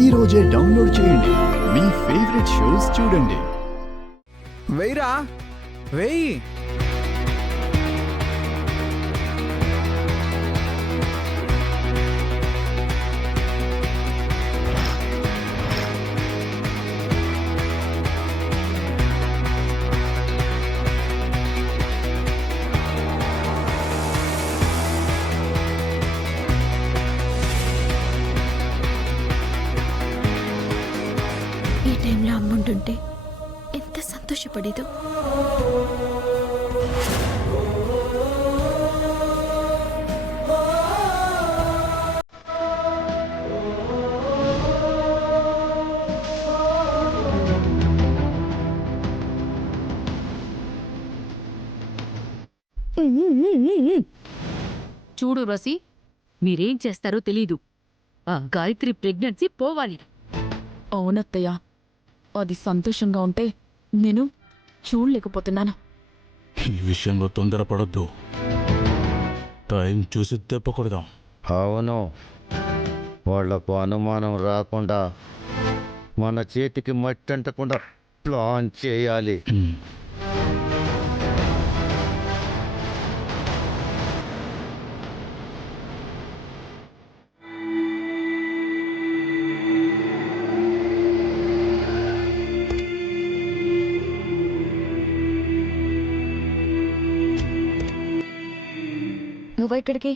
ఈ రోజే డౌన్లోడ్ చేయండి. మీ ఫేవరెట్ షోస్ చూడండి. వెయ్యిరా వెయ్యి. ఈ టైంలో అమ్ముంటుంటే ఎంత సంతోషపడేదో. చూడు రసి, మీరేం చేస్తారో తెలీదు. ఆ గాయత్రి ప్రెగ్నెన్సీ పోవాలి. అవునత్తయ్య, అది సంతోషంగా ఉంటే నేను చూడలేకపోతున్నాను. ఈ విషయంలో తొందరపడొద్దు. టైం చూసి తెప్పకూడదాం. అవును, వాళ్లకు అనుమానం రాకుండా మన చేతికి మట్టి అంటకుండా ప్లాన్ చేయాలి. నువ్వు ఇక్కడికి?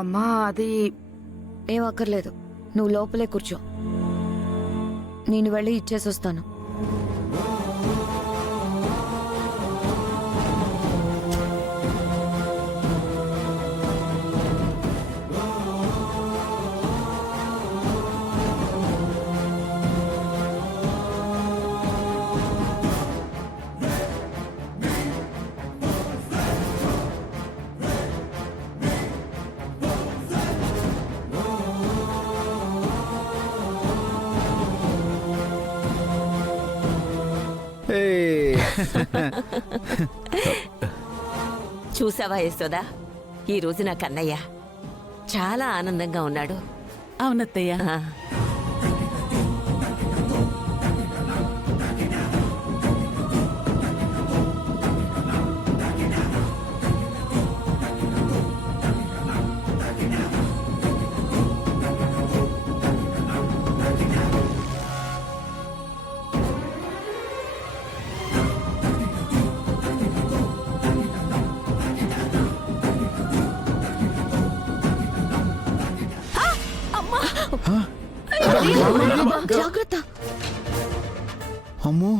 అమ్మా, అది ఏం అక్కర్లేదు, నువ్వు లోపలే కూర్చో. నేను వెళ్ళి ఇచ్చేసి వస్తాను. చూసావా యశోదా, ఈ రోజు నా కన్నయ్య చాలా ఆనందంగా ఉన్నాడు. అవునత్తయ్య. ఆ, జాగ్రత్త. అమ్మో,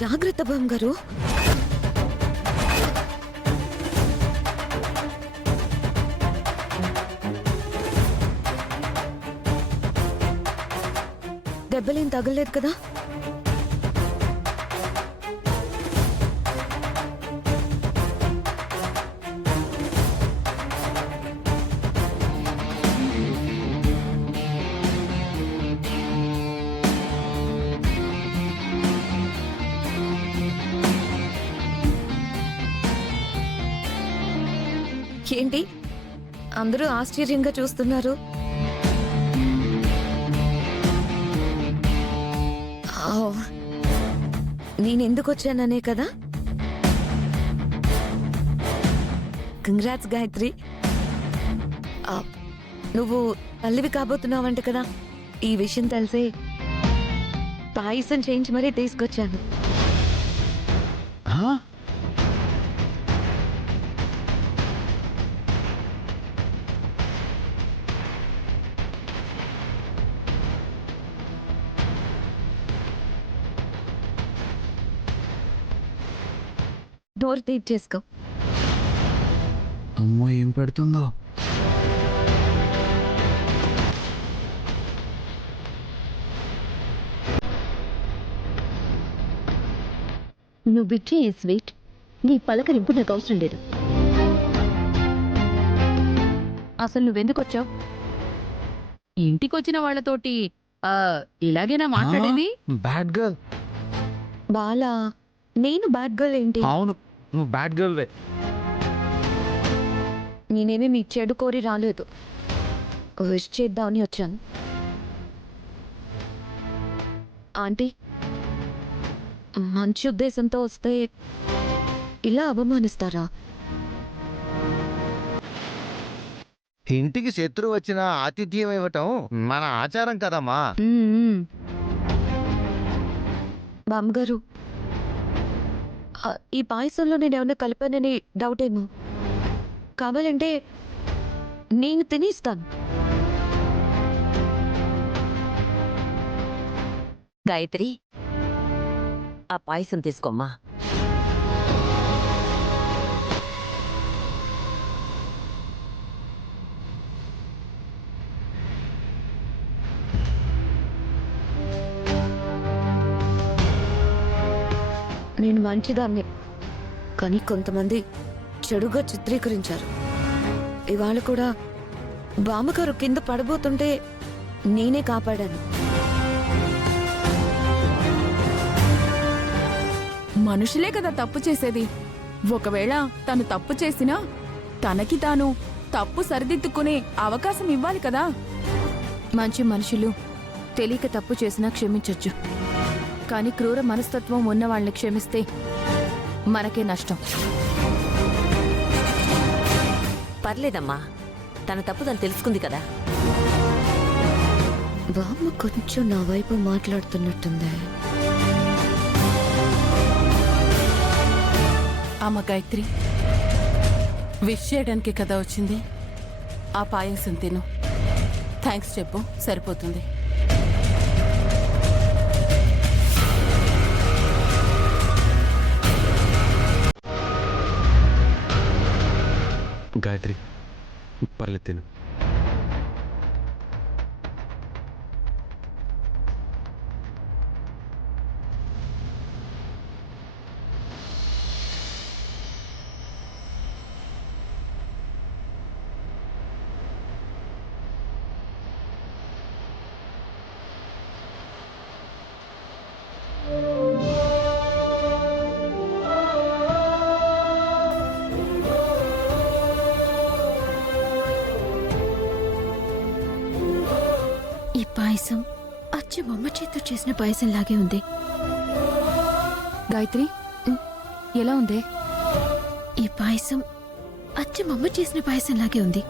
జాగ్రత్త బంగారు. దెబ్బలేం తగలేదు కదా? ఏంటి అందరూ ఆశ్చర్యంగా చూస్తున్నారు? నేనెందుకు వచ్చాననే కదా? కంగ్రాట్స్ గాయత్రి, నువ్వు తల్లివి కాబోతున్నావంట కదా. ఈ విషయం తెలిసే పాయసం చేయించి మరీ తీసుకొచ్చాను. డోర్ తీసేసుకో. అమ్మో, ఏం పెడుతుందో? నువ్వు బిచ్చే స్వీట్, నీ పలకరింపు నాకు అవసరం లేదు. అసలు నువ్వెందుకు వచ్చావు? ఇంటికొచ్చిన వాళ్లతోటి ఆ, ఇలాగేనా మాట్లాడేది? Bad girl. బాలా, నేను బ్యాడ్ గర్ల్ ఏంటి? అవును, నువ్వు బ్యాడ్ గర్ల్వే. నేనేమి మీ చెడు కోరి రాలేదు, విష్ చేద్దామని వచ్చాను. ఆంటీ, మంచి ఉద్దేశంతో వస్తే ఇలా అవమానిస్తారా? ఇంటికి శత్రువు వచ్చిన ఆతిథ్యం ఇవ్వటం మన ఆచారం కదమ్మా. బామ్మగారు, ఈ పాయసంలో నేను ఏమైనా కలిపానని డౌట్ ఏమో. కావాలంటే నేను తినేస్తాను. గాయత్రి, ఆ పాయసం తీసుకోమ్మా. నేను మంచిదాన్ని, కానీ కొంతమంది చెడుగా చిత్రీకరించారు. ఇవాళ కూడా బామ్మగారు కింద పడబోతుంటే నేనే కాపాడాను. మనుషులే కదా తప్పు చేసేది. ఒకవేళ తను తప్పు చేసినా తనకి తాను తప్పు సరిదిద్దుకునే అవకాశం ఇవ్వాలి కదా. మంచి మనుషులు తెలియక తప్పు చేసినా క్షమించొచ్చు, కానీ క్రూర మనస్తత్వం ఉన్న వాళ్ళని క్షమిస్తే మనకే నష్టం. పర్లేదమ్మా, తన తప్పు తను తెలుసుకుంది కదా. బామ్మ కొంచెం నా వైపు మాట్లాడుతున్నట్టుంది. అమ్మ గాయత్రి, విష్ చేయడానికి కదా వచ్చింది. ఆ పాయసం తిను, థ్యాంక్స్ చెప్పు, సరిపోతుంది. గాయత్రి, పర్లేదు తిను. ఈ పాయసం అచ్చు బొమ్మ చేత్తో చేసిన పాయసం లాగే ఉంది. గాయత్రి, ఎలా ఉంది? ఈ పాయసం అచ్చు బొమ్మ చేసిన పాయసం లాగే ఉంది.